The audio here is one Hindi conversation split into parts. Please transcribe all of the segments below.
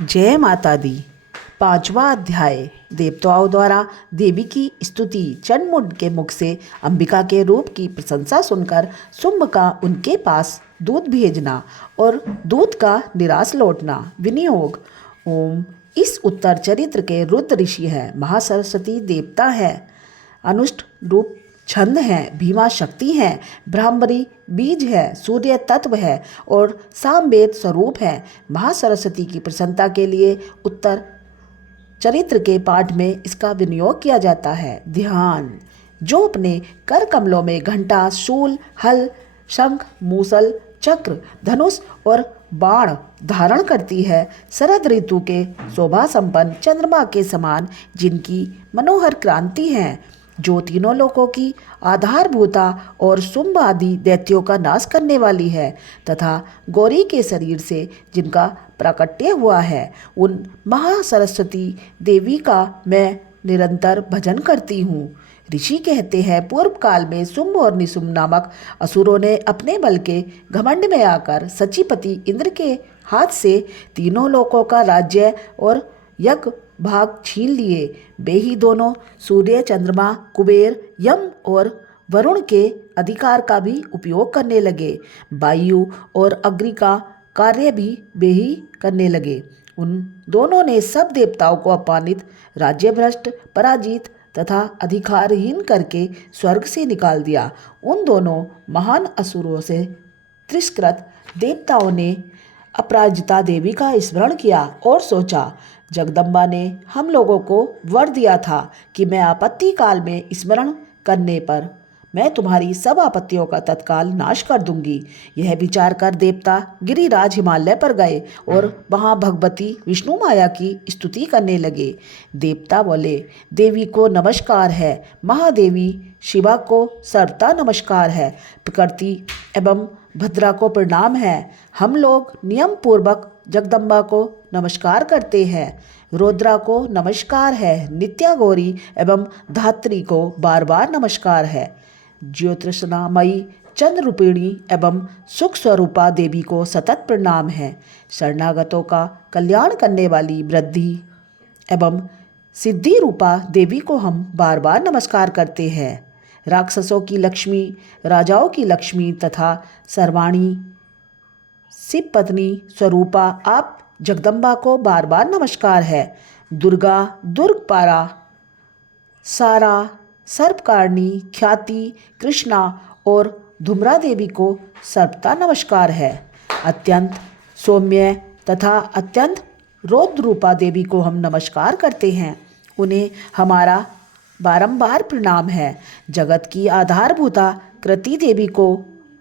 जय माता दी। पांचवा अध्याय। देवताओं द्वारा देवी की स्तुति। चंडमुंड के मुख से अंबिका के रूप की प्रशंसा सुनकर शुंभ का उनके पास दूध भेजना और दूध का निराश लौटना। विनियोग। ओम। इस उत्तर चरित्र के रुद्र ऋषि है, महासरस्वती देवता है, अनुष्ट रूप छंद है, भीमा शक्ति है, ब्राह्मरी बीज है, सूर्य तत्व है और सामवेद स्वरूप है। महासरस्वती की प्रसन्नता के लिए उत्तर चरित्र के पाठ में इसका विनियोग किया जाता है। ध्यान। जो अपने कर कमलों में घंटा, शूल, हल, शंख, मूसल, चक्र, धनुष और बाण धारण करती है, शरद ऋतु के शोभा संपन्न चंद्रमा के समान जिनकी मनोहर क्रांति है, जो तीनों लोकों की आधारभूता और शुंभ आदि दैत्यों का नाश करने वाली है, तथा गौरी के शरीर से जिनका प्राकट्य हुआ है, उन महासरस्वती देवी का मैं निरंतर भजन करती हूँ। ऋषि कहते हैं, पूर्व काल में शुंभ और निशुंभ नामक असुरों ने अपने बल के घमंड में आकर सचीपति इंद्र के हाथ से तीनों लोकों का राज्य और यज्ञ भाग छीन लिए। वे ही दोनों सूर्य, चंद्रमा, कुबेर, यम और वरुण के अधिकार का भी उपयोग करने लगे। वायु और अग्नि का कार्य भी वे ही करने लगे। उन दोनों ने सब देवताओं को अपमानित, राज्यभ्रष्ट, पराजित तथा अधिकारहीन करके स्वर्ग से निकाल दिया। उन दोनों महान असुरों से तिरस्कृत देवताओं ने अपराजिता देवी का स्मरण किया और सोचा, जगदम्बा ने हम लोगों को वर दिया था कि मैं आपत्ति काल में स्मरण करने पर मैं तुम्हारी सब आपत्तियों का तत्काल नाश कर दूंगी। यह विचार कर देवता गिरिराज हिमालय पर गए और वहां भगवती विष्णु माया की स्तुति करने लगे। देवता बोले, देवी को नमस्कार है, महादेवी शिवा को सर्वथा नमस्कार है, प्रकृति एवं भद्रा को प्रणाम है। हम लोग नियम पूर्वक जगदम्बा को नमस्कार करते हैं। रुद्रा को नमस्कार है, नित्या गौरी एवं धात्री को बार बार नमस्कार है। ज्योतिषनामयी चंद्र रूपिणी एवं सुख स्वरूपा देवी को सतत प्रणाम है। शरणागतों का कल्याण करने वाली वृद्धि एवं सिद्धि रूपा देवी को हम बार बार नमस्कार करते हैं। राक्षसों की लक्ष्मी, राजाओं की लक्ष्मी तथा सर्वाणी शिव पत्नी स्वरूपा आप जगदम्बा को बार बार नमस्कार है। दुर्गा, दुर्गपारा, सारा, सर्पकारणी, ख्याति, कृष्णा और धूम्रा देवी को सर्वथा नमस्कार है। अत्यंत सौम्य तथा अत्यंत रौद्र रूपा देवी को हम नमस्कार करते हैं। उन्हें हमारा बारंबार प्रणाम है। जगत की आधारभूता कृति देवी को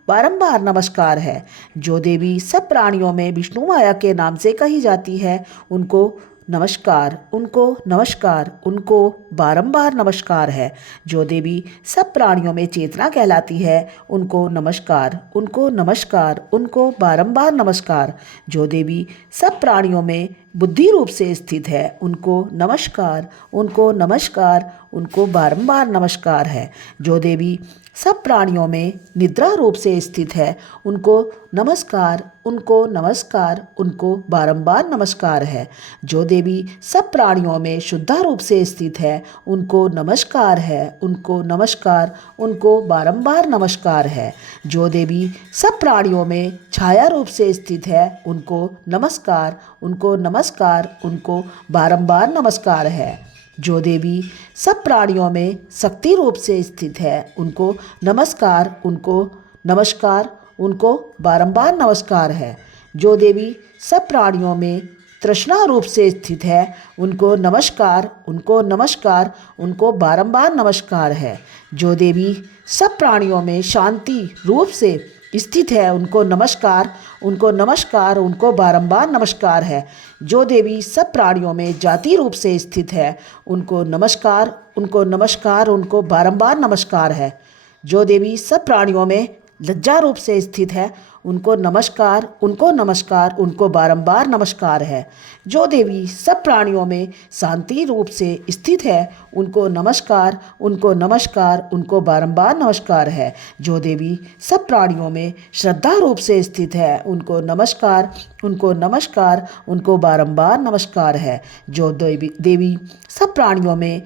बारंबार नमस्कार है। जो देवी सब प्राणियों में विष्णु माया के नाम से कही जाती है, उनको नमस्कार, उनको नमस्कार, उनको बारंबार नमस्कार है। जो देवी सब प्राणियों में चेतना कहलाती है, उनको नमस्कार, उनको नमस्कार, उनको बारंबार नमस्कार। जो देवी सब प्राणियों में बुद्धि रूप से स्थित है, उनको नमस्कार, उनको नमस्कार, उनको बारंबार नमस्कार है। जो देवी सब प्राणियों में निद्रा रूप से स्थित है, उनको नमस्कार, उनको नमस्कार, उनको बारंबार नमस्कार है। जो देवी सब प्राणियों में शुद्धा रूप से स्थित है, उनको नमस्कार है, उनको नमस्कार, उनको बारंबार नमस्कार है। जो देवी सब प्राणियों में छाया रूप से स्थित है, उनको नमस्कार, उनको नमस्कार, उनको बारंबार नमस्कार है। जो देवी सब प्राणियों में शक्ति रूप से स्थित है, उनको नमस्कार, उनको नमस्कार, उनको बारंबार नमस्कार है। जो देवी सब प्राणियों में तृष्णा रूप से स्थित है, उनको नमस्कार, उनको नमस्कार, उनको बारंबार नमस्कार है। जो देवी सब प्राणियों में शांति रूप से स्थित है, उनको नमस्कार, उनको नमस्कार, उनको बारंबार नमस्कार है। जो देवी सब प्राणियों में जाति रूप से स्थित है, उनको नमस्कार, उनको नमस्कार, उनको बारंबार नमस्कार है। जो देवी सब प्राणियों में लज्जा रूप से स्थित है, उनको नमस्कार, उनको नमस्कार, उनको बारंबार नमस्कार है। जो देवी सब प्राणियों में शांति रूप से स्थित है, उनको नमस्कार, उनको नमस्कार, उनको बारंबार नमस्कार है। जो देवी सब प्राणियों में श्रद्धा रूप से स्थित है, उनको नमस्कार, उनको नमस्कार, उनको बारंबार नमस्कार है। जो देवी सब प्राणियों में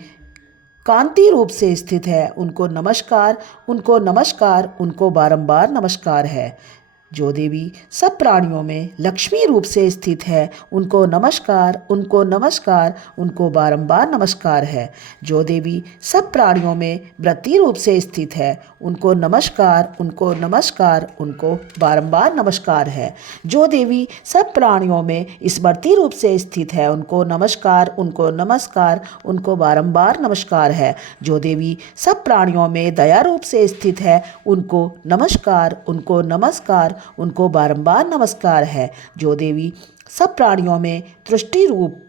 कांति रूप से स्थित है, उनको नमस्कार, उनको नमस्कार, उनको बारंबार नमस्कार है। जो देवी सब प्राणियों में लक्ष्मी रूप से स्थित है, उनको नमस्कार, उनको नमस्कार, उनको बारंबार नमस्कार है। जो देवी सब प्राणियों में व्रती रूप से स्थित है, उनको नमस्कार, उनको नमस्कार, उनको बारंबार नमस्कार है। जो देवी सब प्राणियों में स्मृति रूप से स्थित है, उनको नमस्कार, उनको नमस्कार, उनको बारंबार नमस्कार है। जो देवी सब प्राणियों में दया रूप से स्थित है, उनको नमस्कार, उनको नमस्कार, उनको बारंबार नमस्कार है। जो देवी सब प्राणियों में तुष्टि रूप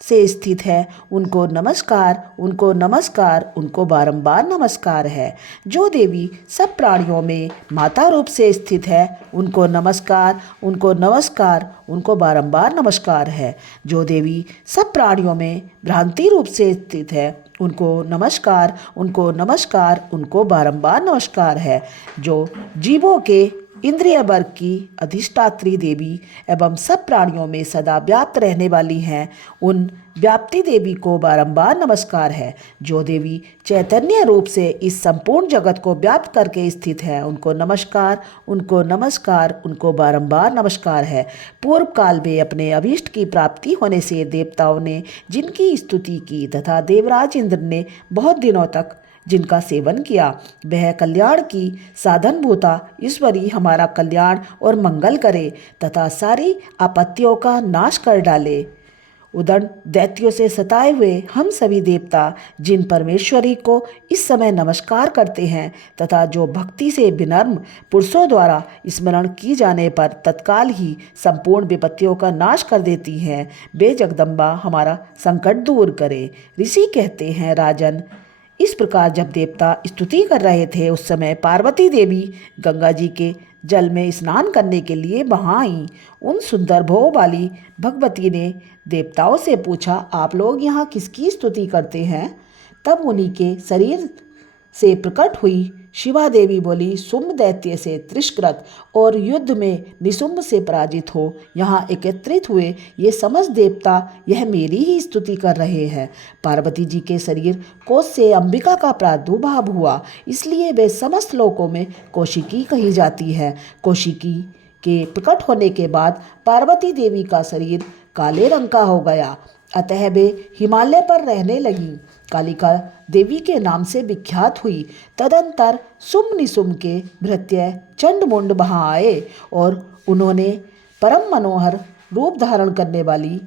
से स्थित है, उनको नमस्कार, उनको नमस्कार, उनको बारंबार नमस्कार है। जो देवी सब प्राणियों में माता रूप से स्थित है, उनको नमस्कार, उनको नमस्कार, उनको बारंबार नमस्कार है। जो देवी सब प्राणियों में भ्रांति रूप से स्थित है, उनको नमस्कार, उनको नमस्कार, उनको बारंबार नमस्कार है। जो जीवों के इंद्रिय वर्ग की अधिष्ठात्री देवी एवं सब प्राणियों में सदा व्याप्त रहने वाली हैं, उन व्याप्ति देवी को बारंबार नमस्कार है। जो देवी चैतन्य रूप से इस संपूर्ण जगत को व्याप्त करके स्थित है, उनको नमस्कार, उनको नमस्कार, उनको बारंबार नमस्कार है। पूर्व काल में अपने अभीष्ट की प्राप्ति होने से देवताओं ने जिनकी स्तुति की तथा देवराज इंद्र ने बहुत दिनों तक जिनका सेवन किया, वह कल्याण की साधनभूता ईश्वरी हमारा कल्याण और मंगल करे तथा सारी आपत्तियों का नाश कर डाले। उदंड दैत्यों से सताए हुए हम सभी देवता जिन परमेश्वरी को इस समय नमस्कार करते हैं तथा जो भक्ति से विनम्र पुरुषों द्वारा स्मरण की जाने पर तत्काल ही संपूर्ण विपत्तियों का नाश कर देती हैं, वे जगदम्बा हमारा संकट दूर करे। ऋषि कहते हैं, राजन, इस प्रकार जब देवता स्तुति कर रहे थे, उस समय पार्वती देवी गंगा जी के जल में स्नान करने के लिए वहाँ आईं। उन सुंदर भोग वाली भगवती ने देवताओं से पूछा, आप लोग यहाँ किसकी स्तुति करते हैं? तब उन्हीं के शरीर से प्रकट हुई शिवा देवी बोली, शुंभ दैत्य से तिरस्कृत और युद्ध में निशुंभ से पराजित हो यहाँ एकत्रित हुए ये समस्त देवता यह मेरी ही स्तुति कर रहे हैं। पार्वती जी के शरीर कोश से अंबिका का प्रादुर्भाव हुआ, इसलिए वे समस्त लोकों में कौशिकी कही जाती है। कौशिकी के प्रकट होने के बाद पार्वती देवी का शरीर काले रंग का हो गया, अतः वे हिमालय पर रहने लगीं। कालिका देवी के नाम से विख्यात हुई। तदंतर शुंभ निशुंभ के भृत्य चंडमुंड वहाँ आए और उन्होंने परम मनोहर रूप धारण करने वाली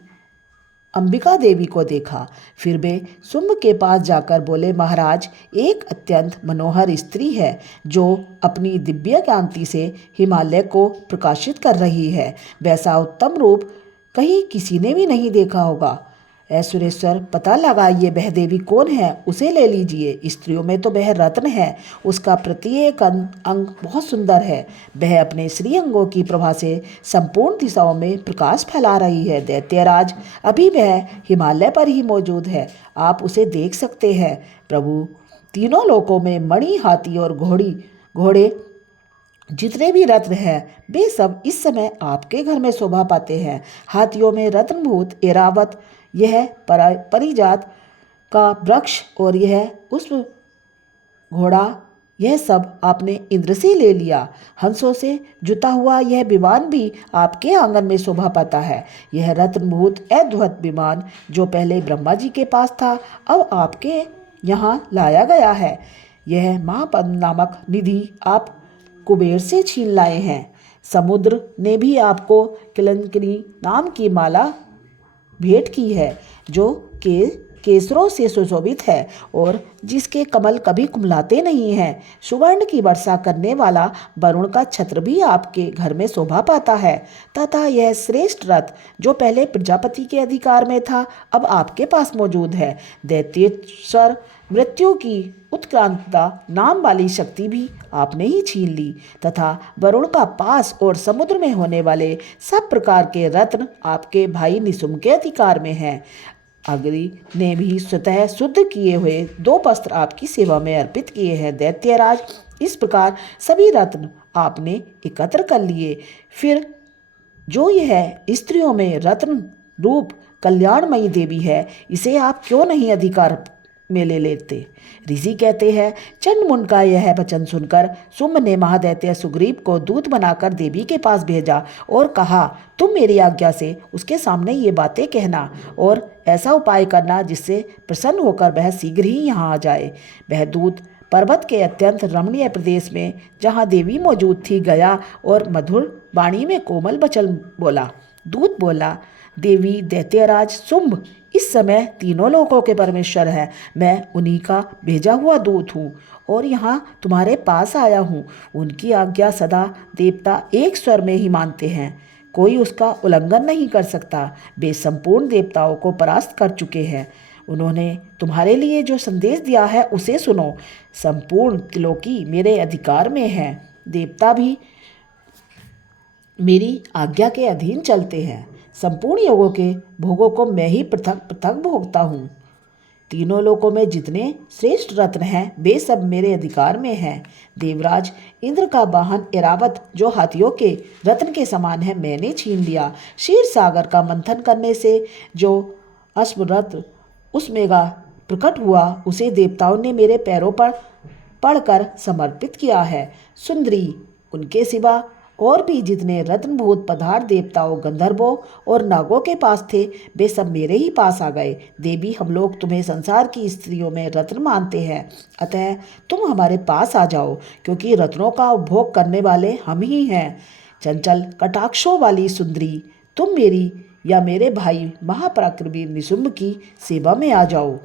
अंबिका देवी को देखा। फिर वे शुंभ के पास जाकर बोले, महाराज, एक अत्यंत मनोहर स्त्री है जो अपनी दिव्य कांति से हिमालय को प्रकाशित कर रही है। वैसा उत्तम रूप कहीं किसी ने भी नहीं देखा होगा। ऐश्वरेश्वर, पता लगाइए वह देवी कौन है, उसे ले लीजिए। स्त्रियों में तो वह रत्न है, उसका प्रत्येक अंग बहुत सुंदर है। वह अपने श्री अंगों की प्रभा से संपूर्ण दिशाओं में प्रकाश फैला रही है। दैत्यराज, अभी वह हिमालय पर ही मौजूद है, आप उसे देख सकते हैं। प्रभु, तीनों लोकों में मणि, हाथी और घोड़े जितने भी रत्न हैं, वे सब इस समय आपके घर में शोभा पाते हैं। हाथियों में रत्नभूत ऐरावत, यह परिजात का वृक्ष और यह पुष्प घोड़ा, यह सब आपने इंद्र से ले लिया। हंसों से जुता हुआ यह विमान भी आपके आंगन में शोभा पाता है। यह रत्नभूत अद्भुत विमान जो पहले ब्रह्मा जी के पास था, अब आपके यहाँ लाया गया है। यह महापद्म नामक निधि आप कुबेर से छीन लाए हैं। समुद्र ने भी आपको किलंकनी नाम की माला भेंट की है, जो कि केसरों से सुशोभित है और जिसके कमल कभी कुमलाते नहीं हैं। सुवर्ण की वर्षा करने वाला वरुण का छत्र भी आपके घर में शोभा पाता है तथा यह श्रेष्ठ रथ जो पहले प्रजापति के अधिकार में था अब आपके पास मौजूद है। दैत्येश्वर मृत्यु की उत्क्रांता नाम वाली शक्ति भी आपने ही छीन ली तथा वरुण का पास और समुद्र में होने वाले सब प्रकार के रत्न आपके भाई निशुम्भ के अधिकार में हैं। अग्नि ने भी स्वतः शुद्ध किए हुए 2 वस्त्र आपकी सेवा में अर्पित किए हैं। दैत्यराज, इस प्रकार सभी रत्न आपने एकत्र कर लिए। फिर जो यह स्त्रियों में रत्न रूप कल्याणमयी देवी है, इसे आप क्यों नहीं अधिकार में ले लेते? ऋषि कहते हैं, चंडमुंड का यह वचन सुनकर शुंभ ने महादैत्य सुग्रीव को दूत बनाकर देवी के पास भेजा और कहा, तुम मेरी आज्ञा से उसके सामने ये बातें कहना और ऐसा उपाय करना जिससे प्रसन्न होकर वह शीघ्र ही यहाँ आ जाए। वह दूत पर्वत के अत्यंत रमणीय प्रदेश में जहाँ देवी मौजूद थी गया और मधुर वाणी में कोमल वचन बोला। दूत बोला, देवी दैत्यराज शुंभ इस समय तीनों लोकों के परमेश्वर है। मैं उन्हीं का भेजा हुआ दूत हूँ और यहाँ तुम्हारे पास आया हूँ। उनकी आज्ञा सदा देवता एक स्वर में ही मानते हैं, कोई उसका उल्लंघन नहीं कर सकता। वे संपूर्ण देवताओं को परास्त कर चुके हैं। उन्होंने तुम्हारे लिए जो संदेश दिया है उसे सुनो। संपूर्ण त्रिलोकी मेरे अधिकार में है। देवता भी मेरी आज्ञा के अधीन चलते हैं। संपूर्ण योगों के भोगों को मैं ही पृथक पृथक भोगता हूँ। तीनों लोकों में जितने श्रेष्ठ रत्न हैं वे सब मेरे अधिकार में हैं। देवराज इंद्र का वाहन ऐरावत जो हाथियों के रत्न के समान है मैंने छीन लिया। क्षीर सागर का मंथन करने से जो अश्वरत्न उसमें प्रकट हुआ उसे देवताओं ने मेरे पैरों पर पड़कर समर्पित किया है। सुंदरी, उनके सिवा और भी जितने रत्नभूत पदार्थ देवताओं, गंधर्वों और नागों के पास थे वे सब मेरे ही पास आ गए। देवी, हम लोग तुम्हें संसार की स्त्रियों में रत्न मानते हैं, अतः तुम हमारे पास आ जाओ, क्योंकि रत्नों का उपभोग करने वाले हम ही हैं। चंचल कटाक्षों वाली सुंदरी, तुम मेरी या मेरे भाई महापराक्रमी निशुम्भ की सेवा में आ जाओ,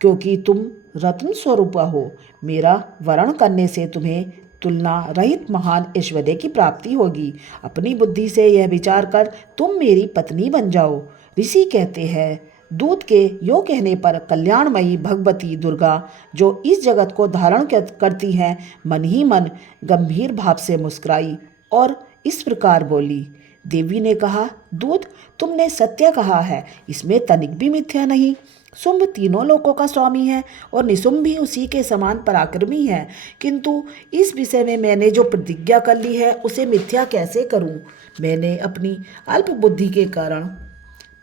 क्योंकि तुम रत्न स्वरूपा हो। मेरा वरण करने से तुम्हें तुलना रहित महान ऐश्वर्य की प्राप्ति होगी। अपनी बुद्धि से यह विचार कर तुम मेरी पत्नी बन जाओ। ऋषि कहते हैं, दूत के यो कहने पर कल्याणमयी भगवती दुर्गा जो इस जगत को धारण करती हैं मन ही मन गंभीर भाव से मुस्कुराई और इस प्रकार बोली। देवी ने कहा, दूत, तुमने सत्य कहा है, इसमें तनिक भी मिथ्या नहीं। शुंभ तीनों लोकों का स्वामी है और निशुम्भ भी उसी के समान पराक्रमी है, किंतु इस विषय में मैंने जो प्रतिज्ञा कर ली है उसे मिथ्या कैसे करूं? मैंने अपनी अल्प बुद्धि के कारण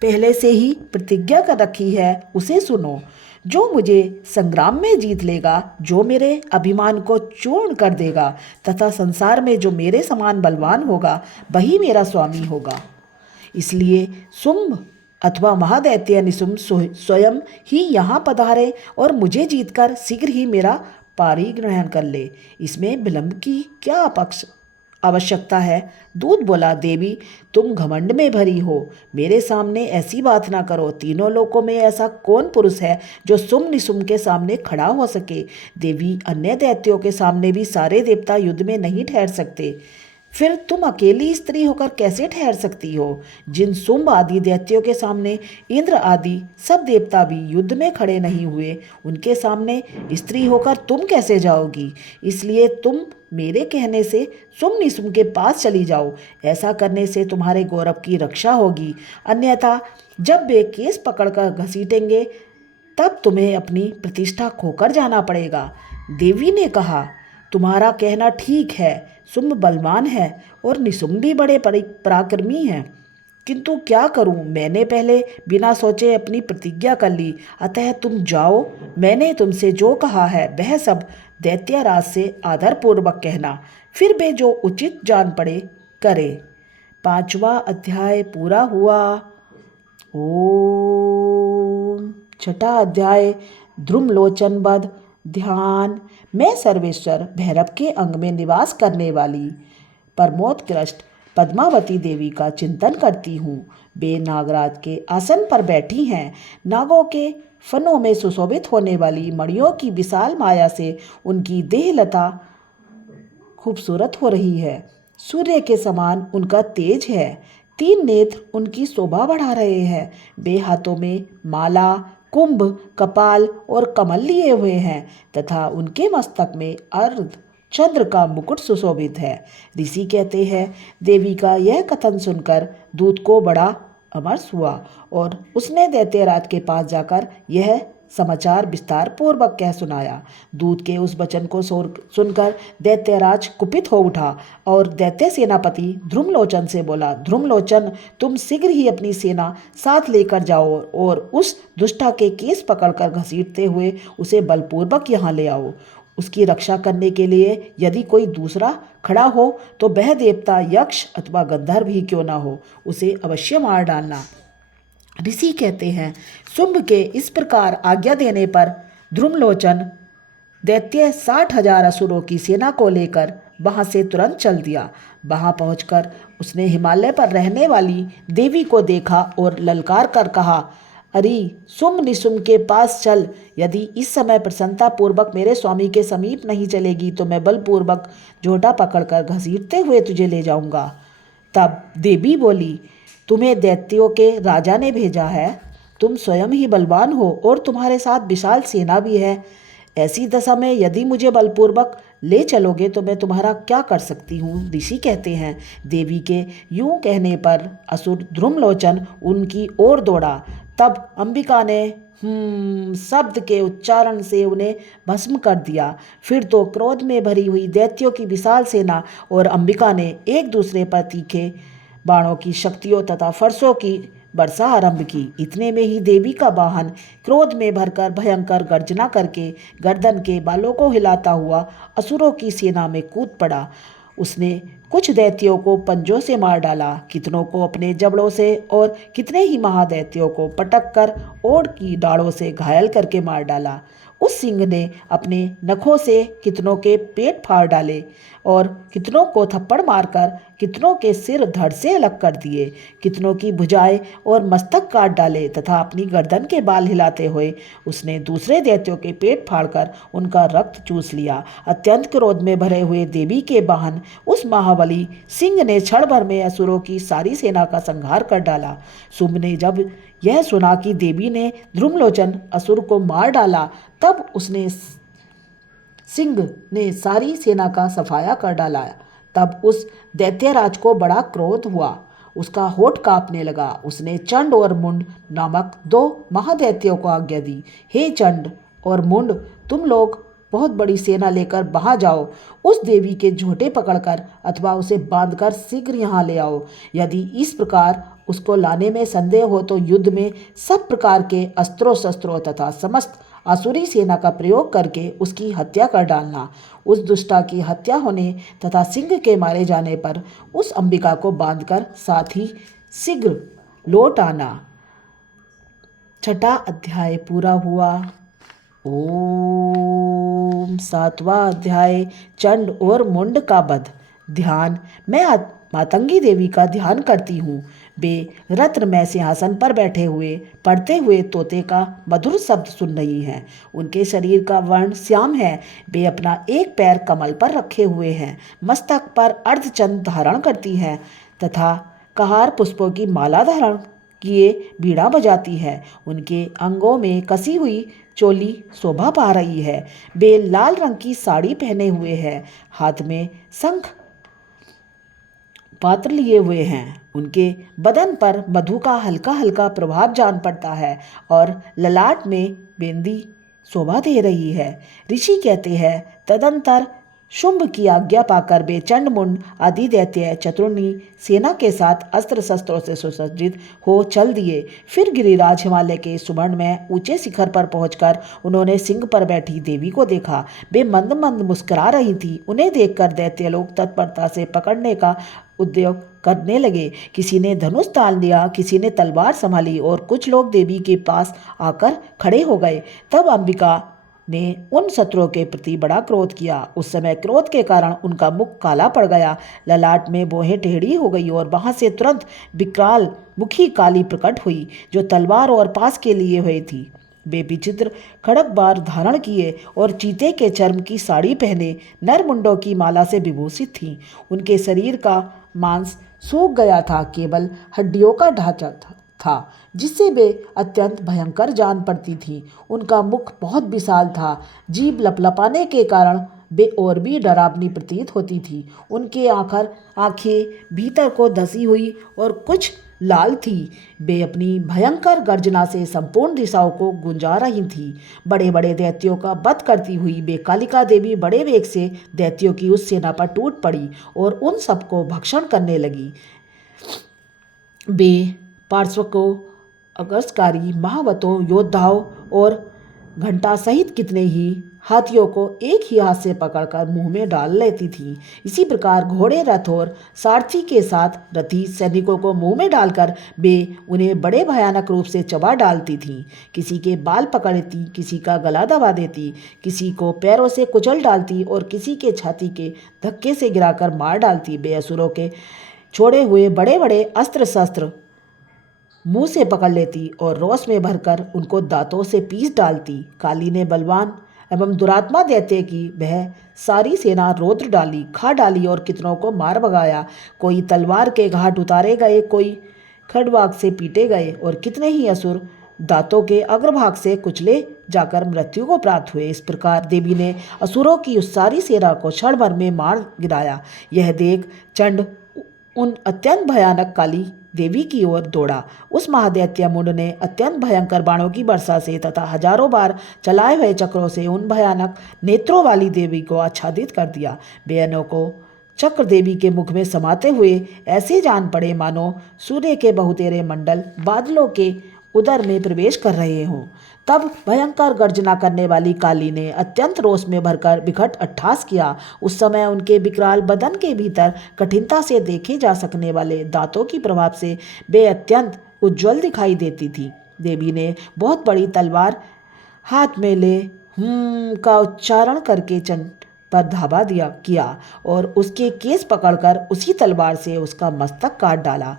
पहले से ही प्रतिज्ञा कर रखी है, उसे सुनो। जो मुझे संग्राम में जीत लेगा, जो मेरे अभिमान को चूर्ण कर देगा तथा संसार में जो मेरे समान बलवान होगा वही मेरा स्वामी होगा। इसलिए शुंभ अथवा महादैत्य निशुम्भ स्वयं ही यहाँ पधारे और मुझे जीतकर शीघ्र ही मेरा पारिग्रहण कर ले। इसमें विलंब की क्या आवश्यकता है? दूत बोला, देवी, तुम घमंड में भरी हो, मेरे सामने ऐसी बात ना करो। तीनों लोकों में ऐसा कौन पुरुष है जो शुंभ निशुम्भ के सामने खड़ा हो सके? देवी, अन्य दैत्यों के सामने भी सारे देवता युद्ध में नहीं ठहर सकते, फिर तुम अकेली स्त्री होकर कैसे ठहर सकती हो? जिन शुंभ आदि दैत्यों के सामने इंद्र आदि सब देवता भी युद्ध में खड़े नहीं हुए, उनके सामने स्त्री होकर तुम कैसे जाओगी? इसलिए तुम मेरे कहने से शुंभ निशुम्भ के पास चली जाओ। ऐसा करने से तुम्हारे गौरव की रक्षा होगी, अन्यथा जब वे केस पकड़कर घसीटेंगे तब तुम्हें अपनी प्रतिष्ठा खोकर जाना पड़ेगा। देवी ने कहा, तुम्हारा कहना ठीक है, शुंभ बलवान है और निशुम्भ भी बड़े पराक्रमी हैं, किंतु क्या करूं? मैंने पहले बिना सोचे अपनी प्रतिज्ञा कर ली, अतः तुम जाओ। मैंने तुमसे जो कहा है वह सब दैत्यराज से आदरपूर्वक कहना, फिर वे जो उचित जान पड़े करे। 5वां अध्याय पूरा हुआ। ओम। 6वां अध्याय ध्रुमलोचन वध। ध्यान। मैं सर्वेश्वर भैरव के अंग में निवास करने वाली परमोत्कृष्ट पद्मावती देवी का चिंतन करती हूँ। वे नागराज के आसन पर बैठी हैं। नागों के फनों में सुशोभित होने वाली मणियों की विशाल माया से उनकी देहलता खूबसूरत हो रही है। सूर्य के समान उनका तेज है। 3 नेत्र उनकी शोभा बढ़ा रहे हैं। वे हाथों में माला, कुंभ, कपाल और कमल लिए हुए हैं तथा उनके मस्तक में अर्ध चंद्र का मुकुट सुशोभित है। ऋषि कहते हैं, देवी का यह कथन सुनकर दूत को बड़ा अमर्ष हुआ और उसने दैत्यराज के पास जाकर यह समाचार विस्तार पूर्वक कह सुनाया। दूत के उस वचन को सुनकर दैत्यराज कुपित हो उठा और दैत्य सेनापति ध्रुमलोचन से बोला, ध्रुमलोचन, तुम शीघ्र ही अपनी सेना साथ लेकर जाओ और उस दुष्टा के केस पकड़कर घसीटते हुए उसे बलपूर्वक यहाँ ले आओ। उसकी रक्षा करने के लिए यदि कोई दूसरा खड़ा हो तो वह देवता, यक्ष अथवा गंधर्व ही क्यों ना हो, उसे अवश्य मार डालना। ऋषि कहते हैं, शुंभ के इस प्रकार आज्ञा देने पर ध्रुमलोचन दैत्य 60,000 असुरों की सेना को लेकर वहां से तुरंत चल दिया। वहां पहुंचकर उसने हिमालय पर रहने वाली देवी को देखा और ललकार कर कहा, अरे शुंभ निशुंभ के पास चल। यदि इस समय प्रसन्नता पूर्वक मेरे स्वामी के समीप नहीं चलेगी तो मैं बलपूर्वक झोटा पकड़कर घसीटते हुए तुझे ले जाऊंगा। तब देवी बोली, तुम्हें दैत्यों के राजा ने भेजा है। तुम स्वयं ही बलवान हो और तुम्हारे साथ विशाल सेना भी है। ऐसी दशा में यदि मुझे बलपूर्वक ले चलोगे तो मैं तुम्हारा क्या कर सकती हूँ। ऋषि कहते हैं, देवी के यूं कहने पर असुर ध्रुमलोचन उनकी ओर दौड़ा। तब अंबिका ने शब्द के उच्चारण से उन्हें भस्म कर दिया। फिर तो क्रोध में भरी हुई दैत्यों की विशाल सेना और अंबिका ने एक दूसरे पर तीखे बाणों की शक्तियों तथा फरसों की वर्षा आरंभ की। इतने में ही देवी का वाहन क्रोध में भरकर भयंकर गर्जना करके गर्दन के बालों को हिलाता हुआ असुरों की सेना में कूद पड़ा। उसने कुछ दैत्यों को पंजों से मार डाला, कितनों को अपने जबड़ों से और कितने ही महादैत्यों को पटक कर ओड़ की डालों से घायल करके मार डाला। उस सिंह ने अपने नखों से कितनों के पेट फाड़ डाले और कितनों को थप्पड़ मारकर कितनों के सिर धड़ से अलग कर दिए, कितनों की भुजाएं और मस्तक काट डाले तथा अपनी गर्दन के बाल हिलाते हुए उसने दूसरे दैत्यों के पेट फाड़कर उनका रक्त चूस लिया। अत्यंत क्रोध में भरे हुए देवी के वाहन उस महाबली सिंह ने क्षण भर में असुरों की सारी सेना का संहार कर डाला। शुंभ ने जब यह सुना कि देवी ने ध्रुमलोचन असुर को मार डाला तब उसने सिंह ने सारी सेना का सफाया कर डाला। तब उस दैत्यराज को बड़ा क्रोध हुआ, उसका होठ कांपने लगा। उसने चंड और मुंड नामक 2 महादैत्यों को आज्ञा दी, हे चंड और मुंड, तुम लोग बहुत बड़ी सेना लेकर वहां जाओ। उस देवी के झोटे पकड़कर अथवा उसे बांधकर शीघ्र यहाँ ले आओ। यदि इस प्रकार उसको लाने में संदेह हो तो युद्ध में सब प्रकार के अस्त्रों शस्त्रों तथा समस्त आसुरी सेना का प्रयोग करके उसकी हत्या कर डालना। उस दुष्टा की हत्या होने तथा सिंह के मारे जाने पर उस अंबिका को बांधकर साथ ही शीघ्र लौट आना। 6वां अध्याय पूरा हुआ। ओम 7वां अध्याय चंड और मुंड का वध। ध्यान। मैं मातंगी देवी का ध्यान करती हूँ। वे रत्नमय सिंहासन पर बैठे हुए पढ़ते हुए तोते का मधुर शब्द सुन रही हैं। उनके शरीर का वर्ण श्याम है। वे अपना एक पैर कमल पर रखे हुए हैं, मस्तक पर अर्धचंद्र धारण करती हैं तथा कहार पुष्पों की माला धारण किए बीड़ा बजाती है। उनके अंगों में कसी हुई चोली शोभा पा रही है। वे लाल रंग की साड़ी पहने हुए हैं, हाथ में शंख पात्र लिए हुए हैं। उनके बदन पर मधु का हल्का हल्का प्रभाव जान पड़ता है और ललाट में बिंदी शोभा दे रही है। ऋषि कहते हैं, तदंतर शुंभ की आज्ञा पाकर वे चंडमुंड आदि दैत्य चतुर्णी सेना के साथ अस्त्र शस्त्रों से सुसज्जित हो चल दिए। फिर गिरिराज हिमालय के सुवर्ण में ऊंचे शिखर पर पहुंचकर उन्होंने सिंह पर बैठी देवी को देखा। वे मंद मंद मुस्कुरा रही थी। उन्हें देखकर दैत्य लोग तत्परता से पकड़ने का उद्योग करने लगे। किसी ने धनुष तान लिया, किसी ने तलवार संभाली और कुछ लोग देवी के पास आकर खड़े हो गए। तब अंबिका ने उन शत्रुओं के प्रति बड़ा क्रोध किया। उस समय क्रोध के कारण उनका मुख काला पड़ गया, ललाट में बोहें टेढ़ी हो गई और वहां से तुरंत विकराल मुखी काली प्रकट हुई, जो तलवार और पास के लिए हुई थी। वे विचित्र खड़ग बार धारण किए और चीते के चर्म की साड़ी पहने नर मुंडों की माला से विभूषित थीं। उनके शरीर का मांस सूख गया था, केवल हड्डियों का ढांचा था जिससे वे अत्यंत भयंकर जान पड़ती थी। उनका मुख बहुत विशाल था, जीभ लपलपाने के कारण वे और भी डरावनी प्रतीत होती थी। उनके आंखें भीतर को धसी हुई और कुछ लाल थी। वे अपनी भयंकर गर्जना से संपूर्ण दिशाओं को गुंजा रही थी। बड़े बड़े दैत्यों का वध करती हुई वे कालिका देवी बड़े वेग से दैत्यों की उस सेना पर टूट पड़ी और उन सबको भक्षण करने लगी। वे पार्श्व को अग्रसकारी महावतों, योद्धाओं और घंटा सहित कितने ही हाथियों को एक ही हाथ से पकड़कर मुंह में डाल लेती थी। इसी प्रकार घोड़े, रथ और सारथी के साथ रथी सैनिकों को मुंह में डालकर वे उन्हें बड़े भयानक रूप से चबा डालती थीं। किसी के बाल पकड़ लेती, किसी का गला दबा देती, किसी को पैरों से कुचल डालती और किसी के छाती के धक्के से गिराकर मार डालती। वे असुरों के छोड़े हुए बड़े बड़े अस्त्र शस्त्र मुंह से पकड़ लेती और रोष में भरकर उनको दांतों से पीस डालती। काली ने बलवान एवं दुरात्मा दैत्य की वह सारी सेना रौद्र डाली, खा डाली और कितनों को मार भगाया। कोई तलवार के घाट उतारे गए, कोई खड़वाग से पीटे गए और कितने ही असुर दांतों के अग्रभाग से कुचले जाकर मृत्यु को प्राप्त हुए। इस प्रकार देवी ने असुरों की उस सारी सेना को क्षण भर में मार गिराया। यह देख चंड उन अत्यंत भयानक काली देवी की ओर दौड़ा। उस महादैत्य मुंड ने अत्यंत भयंकर बाणों की वर्षा से तथा हजारों बार चलाए हुए चक्रों से उन भयानक नेत्रों वाली देवी को आच्छादित कर दिया। बेअनों को चक्र देवी के मुख में समाते हुए ऐसे जान पड़े मानो सूर्य के बहुतेरे मंडल बादलों के उदर में प्रवेश कर रहे हों। तब भयंकर गर्जना करने वाली काली ने अत्यंत रोष में भरकर विकट अट्टहास किया। उस समय उनके विकराल बदन के भीतर कठिनता से देखे जा सकने वाले दांतों की प्रभाव से वे अत्यंत उज्ज्वल दिखाई देती थी। देवी ने बहुत बड़ी तलवार हाथ में ले का उच्चारण करके चंड पर धावा किया और उसके केस पकड़कर उसी तलवार से उसका मस्तक काट डाला।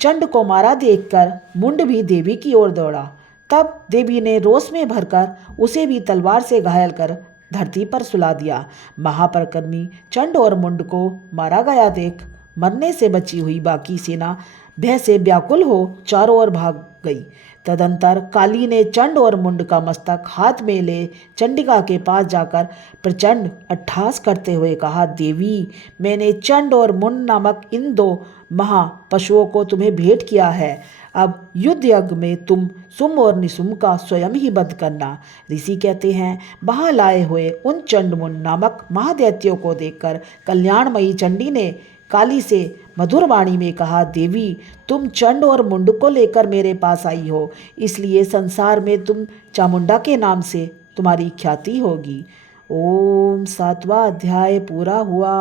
चंड को मारा देखकर मुंड भी देवी की ओर दौड़ा। तब देवी ने रोष में भरकर उसे भी तलवार से घायल कर धरती पर सुला दिया। महापराक्रमी चंड और मुंड को मारा गया देख मरने से बची हुई बाकी सेना भय से व्याकुल हो चारों ओर भाग गई। तदंतर काली ने चंड और मुंड का मस्तक हाथ में ले चंडिका के पास जाकर प्रचंड अट्टहास करते हुए कहा, देवी, मैंने चंड और मुंड नामक इन दो महापशुओं को तुम्हें भेंट किया है। अब युद्ध यज्ञ में तुम सुम और निसुम का स्वयं ही वध करना। ऋषि कहते हैं, वहां लाए हुए उन चंड मुंड नामक महादैत्यों को देखकर कल्याणमयी चंडी ने काली से मधुर वाणी में कहा, देवी, तुम चंड और मुंड को लेकर मेरे पास आई हो, इसलिए संसार में तुम चामुंडा के नाम से तुम्हारी ख्याति होगी। ओम 7वां अध्याय पूरा हुआ।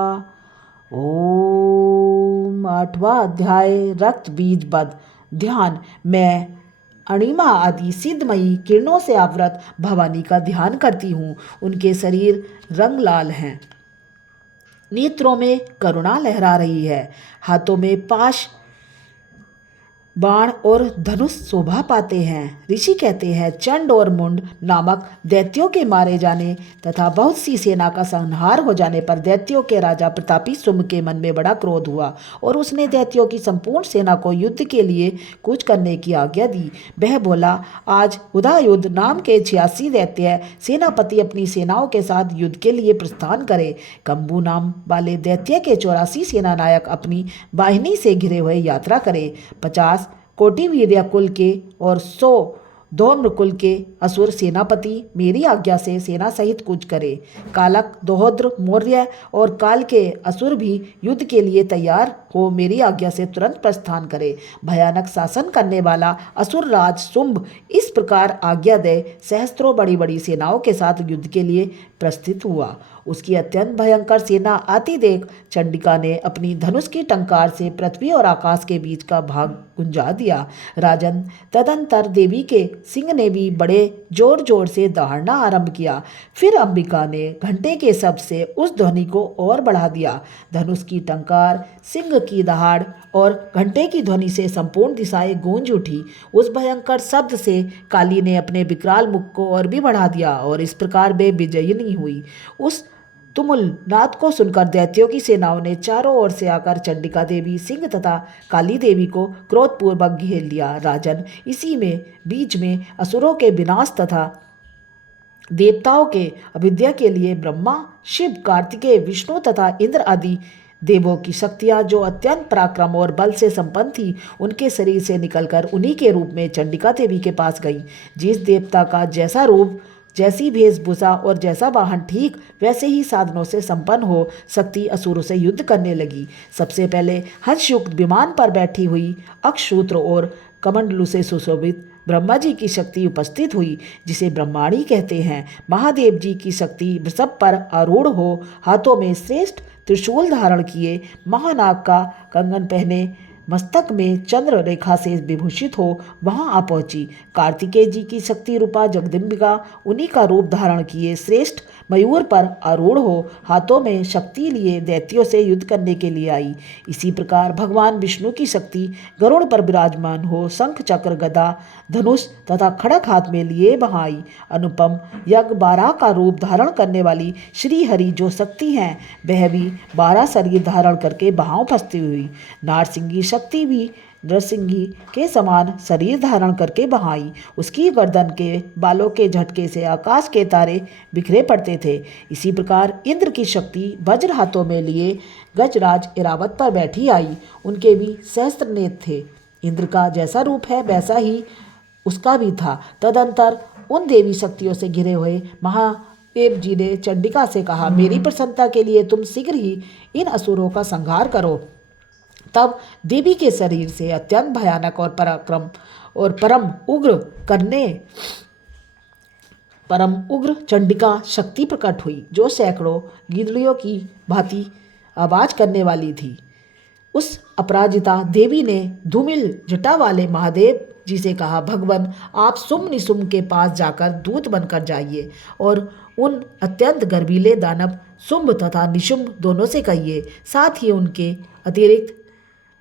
ओम 8वां अध्याय रक्त बीज वध। ध्यान। मैं अणिमा आदि सिद्धमयी किरणों से आवृत भवानी का ध्यान करती हूँ। उनके शरीर रंग लाल हैं, नेत्रों में करुणा लहरा रही है, हाथों में पाश, बाण और धनुष शोभा पाते हैं। ऋषि कहते हैं, चंड और मुंड नामक दैत्यों के मारे जाने तथा बहुत सी सेना का संहार हो जाने पर दैत्यों के राजा प्रतापी शुंभ के मन में बड़ा क्रोध हुआ और उसने दैत्यों की संपूर्ण सेना को युद्ध के लिए कूच करने की आज्ञा दी। वह बोला, आज उदयुद्ध नाम के 86 दैत्य सेनापति अपनी सेनाओं के साथ युद्ध के लिए प्रस्थान करे। कंबू नाम वाले दैत्य के 84 सेनानायक अपनी वाहिनी से घिरे हुए यात्रा करे। 50 कोटि वीर्य कुल के और 100 धौम्र कुल के असुर सेनापति मेरी आज्ञा से सेना सहित कूच करे। कालक, दोहोद्र, मौर्य और काल के असुर भी युद्ध के लिए तैयार हो मेरी आज्ञा से तुरंत प्रस्थान करे। भयानक शासन करने वाला असुर राज शुंभ इस प्रकार आज्ञा दे सहस्त्रों बड़ी बड़ी सेनाओं के साथ युद्ध के लिए प्रस्थित हुआ। उसकी अत्यंत भयंकर सेना आती देख चंडिका ने अपनी धनुष की टंकार से पृथ्वी और आकाश के बीच का भाग गुंजा दिया। राजन, तदंतर देवी के सिंह ने भी बड़े जोर जोर से दहाड़ना आरंभ किया। फिर अंबिका ने घंटे के शब्द से उस ध्वनि को और बढ़ा दिया। धनुष की टंकार, सिंह की दहाड़ और घंटे की ध्वनि से संपूर्ण दिशाएं गूंज उठी। उस भयंकर शब्द से काली ने अपने विकराल मुख को और भी बढ़ा दिया और इस प्रकार वे विजयिनी हुई। उस तुमुल नाद को सुनकर दैत्यों की सेनाओं ने चारों ओर से आकर चंडिका देवी, सिंह तथा काली देवी को क्रोधपूर्वक घेर लिया। राजन, इसी में बीच में असुरों के विनाश तथा देवताओं के अविद्या के लिए ब्रह्मा, शिव, कार्तिकेय, विष्णु तथा इंद्र आदि देवों की शक्तियां जो अत्यंत पराक्रम और बल से संपन्न थी, उनके शरीर से निकलकर उन्हीं के रूप में चंडिका देवी के पास गई। जिस देवता का जैसा रूप, जैसी वेशभूषा और जैसा वाहन, ठीक वैसे ही साधनों से संपन्न हो शक्ति असुरों से युद्ध करने लगी। सबसे पहले हंसयुक्त विमान पर बैठी हुई अक्षसूत्र और कमंडलू से सुशोभित ब्रह्मा जी की शक्ति उपस्थित हुई, जिसे ब्रह्माणी कहते हैं। महादेव जी की शक्ति वृषभ पर आरूढ़ हो, हाथों में श्रेष्ठ त्रिशूल धारण किए, महानाग का कंगन पहने, मस्तक में चंद्र रेखा से विभूषित हो वहां आ पहुंची। कार्तिकेय जी की शक्ति रूपा जगदम्बिका उन्हीं का रूप धारण किए श्रेष्ठ मयूर पर आरूढ़ हो हाथों में शक्ति लिए दैत्यों से युद्ध करने के लिए आई। इसी प्रकार भगवान विष्णु की शक्ति गरुड़ पर विराजमान हो शंख, चक्र, गदा, धनुष तथा खड़ग हाथ में लिए वहां आई। अनुपम यज्ञ 12 का रूप धारण करने वाली श्री हरि जो शक्ति हैं, वह भी 12 शरीर धारण करके वहां उपस्थित हुई। नारसिंगी शक्ति भी नरसिंही के समान शरीर धारण करके वहां आई। उसकी गर्दन के बालों के झटके से आकाश के तारे बिखरे पड़ते थे। इसी प्रकार इंद्र की शक्ति वज्र हाथों में लिए गजराज इरावत पर बैठी आई। उनके भी सहस्त्र नेत्र थे। इंद्र का जैसा रूप है वैसा ही उसका भी था। तदंतर उन देवी शक्तियों से घिरे हुए महादेव जी ने चंडिका से कहा, मेरी प्रसन्नता के लिए तुम शीघ्र ही इन असुरों का संहार करो। तब देवी के शरीर से अत्यंत भयानक और पराक्रम और परम उग्र चंडिका शक्ति प्रकट हुई, जो सैकड़ों गीदड़ियों की भांति आवाज करने वाली थी। उस अपराजिता देवी ने धूमिल जटा वाले महादेव जी से कहा, भगवान, आप सुम निसुम के पास जाकर दूत बनकर जाइए और उन अत्यंत गर्वीले दानव शुंभ तथा निशुंभ दोनों से कहिए, साथ ही उनके अतिरिक्त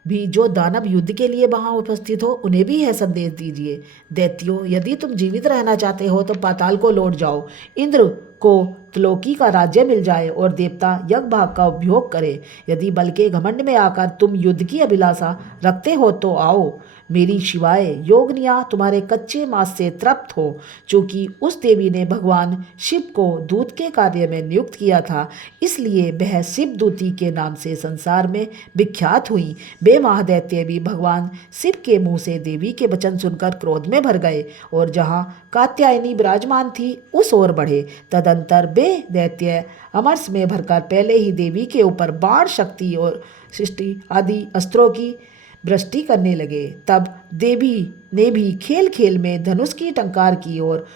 भी जो दानव युद्ध के लिए वहां उपस्थित हो उन्हें भी यह संदेश दीजिए, दैत्यों, यदि तुम जीवित रहना चाहते हो तो पाताल को लौट जाओ। इंद्र को त्रिलोकी का राज्य मिल जाए और देवता यज्ञ भाग का उपयोग करे। यदि बल के घमंड में आकर तुम युद्ध की अभिलाषा रखते हो तो आओ। मेरी शिवाय योगनिया तुम्हारे कच्चे मांस से तृप्त हो। चूंकि उस देवी ने भगवान शिव को दूत के कार्य में नियुक्त किया था, इसलिए वह शिवदूती के नाम से संसार में विख्यात हुई। वे महादैत्य भी भगवान शिव के मुंह से देवी के वचन सुनकर क्रोध में भर गए और जहाँ कात्यायनी विराजमान थी उस ओर बढ़े। तदंतर वे दैत्य अमरस में भरकर पहले ही देवी के ऊपर बाण, शक्ति और सृष्टि आदि अस्त्रों की वृष्टि करने लगे। तब देवी ने भी खेल खेल में धनुष की टंकार की और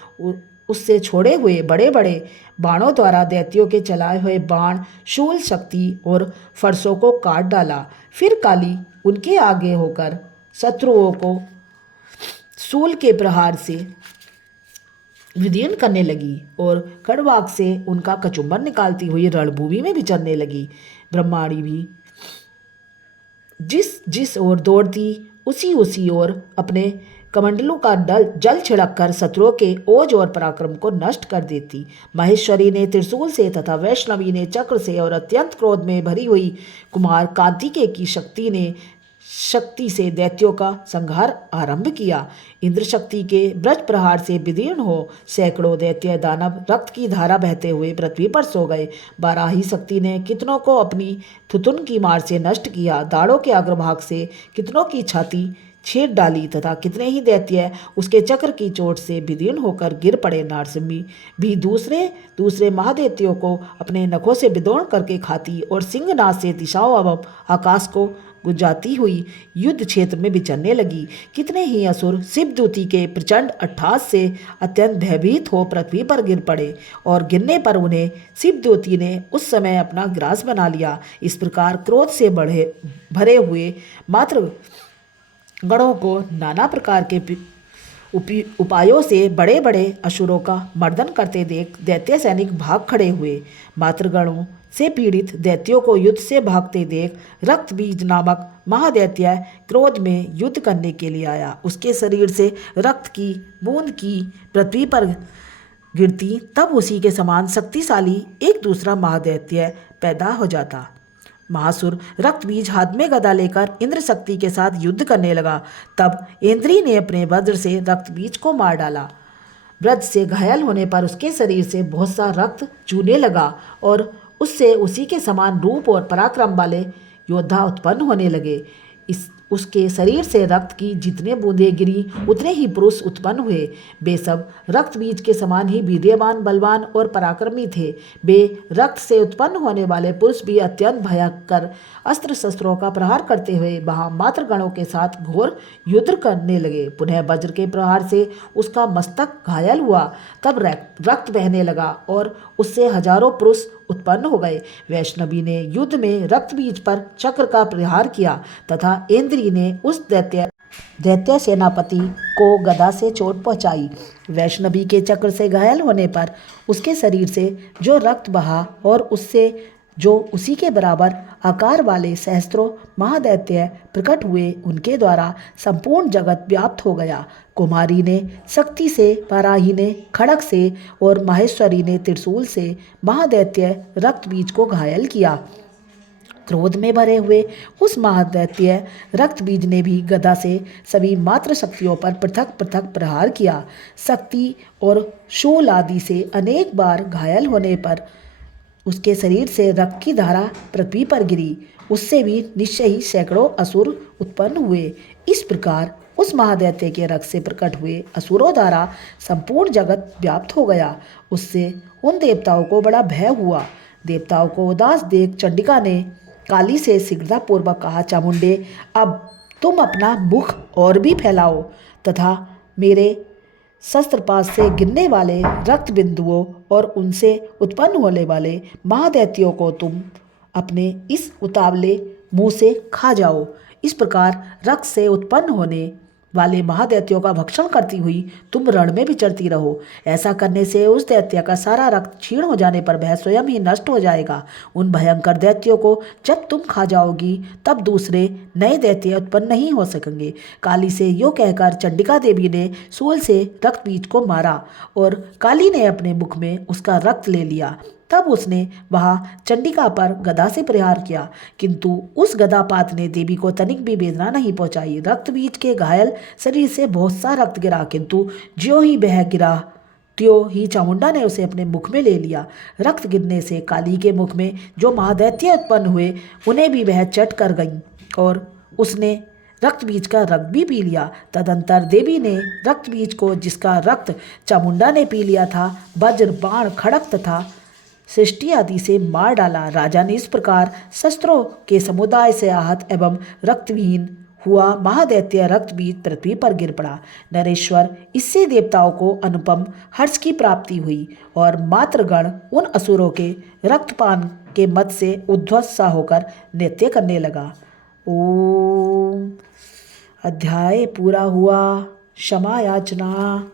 उससे छोड़े हुए बड़े बड़े बाणों द्वारा दैत्यों के चलाए हुए बाण, शूल, शक्ति और फरसों को काट डाला। फिर काली उनके आगे होकर शत्रुओं को शूल के प्रहार से विदीर्ण करने लगी और खड़वाक से उनका कचुम्बन निकालती हुई रणभूमि में विचरने लगी। ब्रह्माणी भी जिस जिस ओर दौड़ती उसी ओर अपने कमंडलों का जल छिड़क कर शत्रुओं के ओज और पराक्रम को नष्ट कर देती। महेश्वरी ने त्रिशूल से तथा वैष्णवी ने चक्र से और अत्यंत क्रोध में भरी हुई कुमार कार्तिकेय की शक्ति से दैत्यों का संहार आरंभ किया। इंद्र शक्ति के ब्रज प्रहार से विदीर्ण हो सैकड़ों दैत्य दानव रक्त की धारा बहते हुए पृथ्वी पर सो गए। बाराही शक्ति ने कितनों को अपनी थुतुन की मार से नष्ट किया, दाढ़ों के अग्रभाग से कितनों की छाती छेद डाली तथा कितने ही दैत्य उसके चक्र की चोट से विदीर्ण होकर गिर पड़े। नारसिम्ही भी दूसरे महादैत्यों को अपने नखों से विदोड़ करके खाती और सिंहनाद से दिशाओं एवं आकाश को गुजाती हुई युद्ध क्षेत्र में विचरने लगी। कितने ही असुर शिवदूती के प्रचंड अट्टहास से अत्यंत भयभीत हो पृथ्वी पर गिर पड़े और गिरने पर उन्हें शिवदूती ने उस समय अपना ग्रास बना लिया। इस प्रकार क्रोध से भरे हुए मात्र गणों को नाना प्रकार के उपायों से बड़े बड़े असुरों का मर्दन करते देख दैत्य सैनिक भाग खड़े हुए। मातृगणों से पीड़ित दैत्यों को युद्ध से भागते देख रक्तबीज नामक महादैत्य क्रोध में युद्ध करने के लिए आया। उसके शरीर से रक्त की बूंद की पृथ्वी पर गिरती, तब उसी के समान शक्तिशाली एक दूसरा महादैत्य पैदा हो जाता। महासुर रक्तबीज हाथ में गदा लेकर इंद्र शक्ति के साथ युद्ध करने लगा। तब इंद्री ने अपने वज्र से रक्तबीज को मार डाला। वज्र से घायल होने पर उसके शरीर से बहुत सा रक्त चूने लगा और उससे उसी के समान रूप और पराक्रम वाले योद्धा उत्पन्न होने लगे। उसके शरीर से रक्त की जितने बूंदें गिरी उतने ही पुरुष उत्पन्न हुए। वे सब रक्त बीज के समान ही वीर्यवान, बलवान और पराक्रमी थे। वे रक्त से उत्पन्न होने वाले पुरुष भी अत्यंत भयंकर अस्त्र शस्त्रों का प्रहार करते हुए वहाँ मातृगणों के साथ घोर युद्ध करने लगे। पुनः वज्र के प्रहार से उसका मस्तक घायल हुआ। तब रक्त बहने लगा और उससे हजारों पुरुष उत्पन्न हो गए। वैष्णवी ने युद्ध में रक्त बीज पर चक्र का प्रहार किया तथा इंद्री ने उस दैत्य सेनापति को गदा से चोट पहुंचाई। वैष्णवी के चक्र से घायल होने पर उसके शरीर से जो रक्त बहा और उससे जो उसी के बराबर आकार वाले सहस्त्रों महादैत्य प्रकट हुए, उनके द्वारा संपूर्ण जगत व्याप्त हो गया। कुमारी ने शक्ति से, वाराही ने खड़ग से और माहेश्वरी ने त्रिशूल से महादैत्य रक्तबीज को घायल किया। क्रोध में भरे हुए उस महादैत्य रक्तबीज ने भी गदा से सभी मात्र शक्तियों पर पृथक पृथक प्रहार किया। शक्ति और शूल आदि से अनेक बार घायल होने पर उसके शरीर से रक्त की धारा पृथ्वी पर गिरी। उससे भी निश्चय ही सैकड़ों असुर उत्पन्न हुए। इस प्रकार उस महादैत्य के रक्त से प्रकट हुए असुरों द्वारा संपूर्ण जगत व्याप्त हो गया। उससे उन देवताओं को बड़ा भय हुआ। देवताओं को उदास देख चंडिका ने काली से शीघ्रतापूर्वक कहा, चामुंडे, अब तुम अपना मुख और भी फैलाओ तथा मेरे शस्त्रपात से गिरने वाले रक्त बिंदुओं और उनसे उत्पन्न होने वाले महादैत्यों को तुम अपने इस उतावले मुंह से खा जाओ। इस प्रकार रक्त से उत्पन्न होने वाले महादैत्यों का भक्षण करती हुई तुम रण में विचरती रहो। ऐसा करने से उस दैत्य का सारा रक्त क्षीण हो जाने पर वह स्वयं ही नष्ट हो जाएगा। उन भयंकर दैत्यों को जब तुम खा जाओगी तब दूसरे नए दैत्य उत्पन्न नहीं हो सकेंगे। काली से यो कहकर चंडिका देवी ने शूल से रक्तबीज को मारा और काली ने अपने मुख में उसका रक्त ले लिया। तब उसने वहाँ चंडिका पर गदा से प्रहार किया, किंतु उस गदापात ने देवी को तनिक भी वेदना नहीं पहुंचाई। रक्तबीज के घायल शरीर से बहुत सा रक्त गिरा, किंतु ज्यों ही वह गिरा त्यों ही चामुंडा ने उसे अपने मुख में ले लिया। रक्त गिरने से काली के मुख में जो महादैत्य उत्पन्न हुए उन्हें भी वह चट कर गई और उसने रक्तबीज का रक्त भी पी लिया। तदंतर देवी ने रक्तबीज को, जिसका रक्त चामुंडा ने पी लिया था, वज्र, बाण, खड़ग तथा सृष्टि आदि से मार डाला। राजा ने इस प्रकार शस्त्रों के समुदाय से आहत एवं रक्तविहीन हुआ महादैत्य रक्तबीज पृथ्वी पर गिर पड़ा। नरेश्वर, इससे देवताओं को अनुपम हर्ष की प्राप्ति हुई और मातृगण उन असुरों के रक्तपान के मत से उद्ध्वस्त सा होकर नृत्य करने लगा। ओम। अध्याय पूरा हुआ। क्षमा याचना।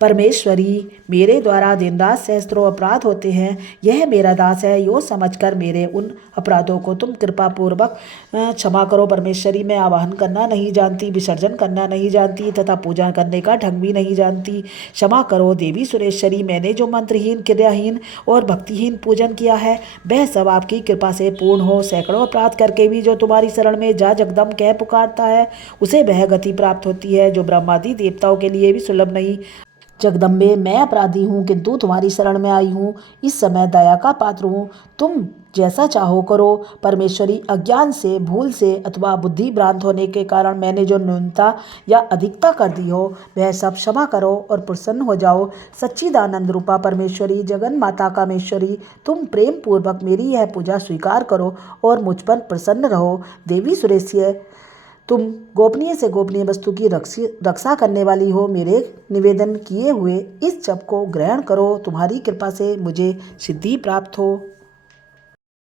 परमेश्वरी, मेरे द्वारा दिन रात सहस्त्रों अपराध होते हैं। यह मेरा दास है, यो समझकर मेरे उन अपराधों को तुम कृपा पूर्वक क्षमा करो। परमेश्वरी, मैं आवाहन करना नहीं जानती, विसर्जन करना नहीं जानती तथा पूजा करने का ढंग भी नहीं जानती। क्षमा करो देवी सुरेश्वरी, मैंने जो मंत्रहीन, क्रियाहीन और भक्तिहीन पूजन किया है वह सब आपकी कृपा से पूर्ण हो। सैकड़ों अपराध करके भी जो तुम्हारी शरण में जा जगदम कह पुकारता है उसे वह गति प्राप्त होती है जो ब्रह्मादि देवताओं के लिए भी सुलभ नहीं। जगदम्बे, मैं अपराधी हूँ, किंतु तुम्हारी शरण में आई हूँ। इस समय दया का पात्र हूँ। तुम जैसा चाहो करो। परमेश्वरी, अज्ञान से, भूल से अथवा बुद्धि भ्रांत होने के कारण मैंने जो न्यूनता या अधिकता कर दी हो वह सब क्षमा करो और प्रसन्न हो जाओ। सच्चिदानंद रूपा परमेश्वरी, जगन माता कामेश्वरी, तुम प्रेम पूर्वक मेरी यह पूजा स्वीकार करो और मुझ पर प्रसन्न रहो। देवी सुरेश्य, तुम गोपनीय से गोपनीय वस्तु की रक्षा करने वाली हो। मेरे निवेदन किए हुए इस जप को ग्रहण करो। तुम्हारी कृपा से मुझे सिद्धि प्राप्त हो।